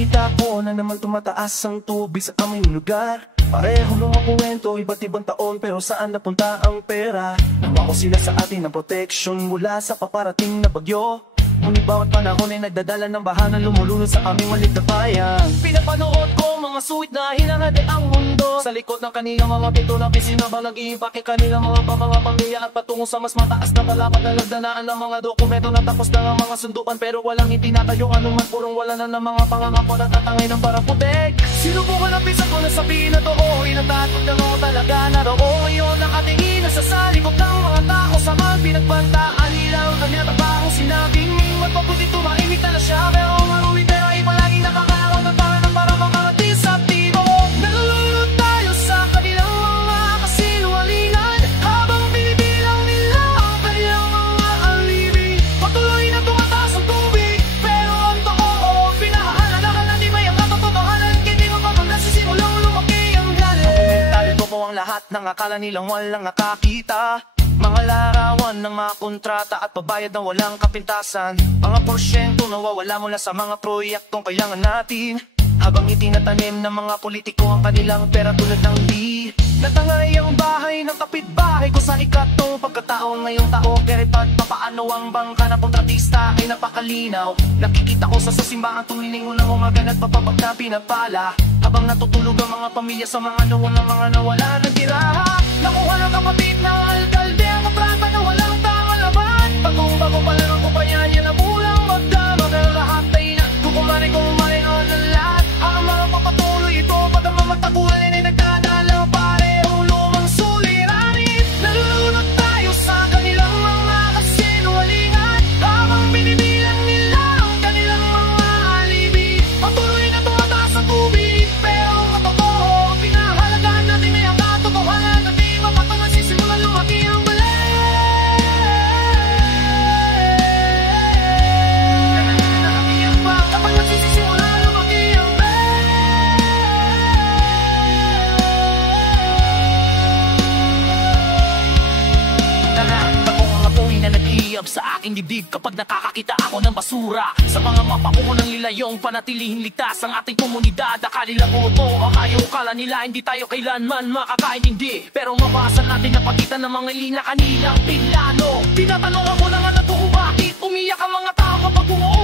Nakita ko na naman tumataas ang tubig sa aming lugar. Pareho ng mga kwento, iba't ibang taon, pero saan napunta ang pera? Nangako sila sa atin ng protection mula sa paparating na bagyo. Ngunit bawat panahon ay nagdadala ng baha na lumulunod sa aming maliit na bayan. Pinapanood ko mga suwit na hinangade ang mundo. Sa likod ng kanilang mga pinto na pisinabang nag-iimpake kanilang mga pamilya at patungo sa mas mataas na palapag na nagdanaan ng mga dokumento na tapos na ang mga sundukan, pero walang itinatayo anuman, purong wala na ng mga pangangako na tatangay ng paraputek. Sinubukan ang pinsan ko na sabihin na totoo, inatakot na mo talaga na roon. Ngayon nakatingin na sa likod ng mga tao sa mga pinagbantaan nila ang kanyang tabahong sinabing magpaputi tumahimik na siya, pero marumi pero ay palaging nakakakot at para makarating sa tibo. Nalulunod tayo sa kanilang mga kasinungalingan habang binibilang nila ang kanilang mga alibing. Patuloy na tumataas ang tubig, pero ang totoo pinahahalagan na di may ang katotohanan. Hindi mo pa nasisimulang lumaki ang galit. Dokumentary ko po ang lahat ng akala nilang walang nakakita. Mga larawan ng mga kontrata at pabayad na walang kapintasan. Mga porsyento nawawala mula sa mga proyektong kailangan natin, habang itinatanim ng mga politiko ang kanilang pera tulad ng di natangay ang bahay ng kapitbahay ko sa ikatong pagkataon ngayong tao. Kahit papaano ang bangka na kontratista ay napakalinaw. Nakikita ko sa simbahan tuwing linggo na umaga at papapag na pinapala, habang natutulog ang mga pamilya sa mga nuwan ng mga nawala ng tiraha. Nakuha ng kapatid ng alkalde ang kontrata na walang tama laban. Bago pa lang ang kumpanya niya na pulang magdama, pero lahat ay nagkukumari on ang lahat. Ang mga papatuloy ito pag ang mga tagulan ay nagdadala parehong lumang suliranin. Nalulunod tayo sa kanilang mga kasinungalingan habang binibilang nila ang kanilang mga alibi. Patuloy na tumataas ang tubig, pero ang totoo pinahalagaan natin ay ang katotohanan at di mapatong sisimula lumaki ang balik. Kapag nagsisimula lumaki ang na nag-iiyab sa aking dibdib kapag nakakakita ako ng basura. Sa mga mapakunang nilayong panatilihing ligtas ang ating komunidad. Akala boto o kayo, kala nila hindi tayo kailanman makakaintindi, pero mabasa natin na pagitan ng mga linya kanilang pinlano. Tinatanong ako naman na to kung bakit umiyak ang mga tao kapag umuo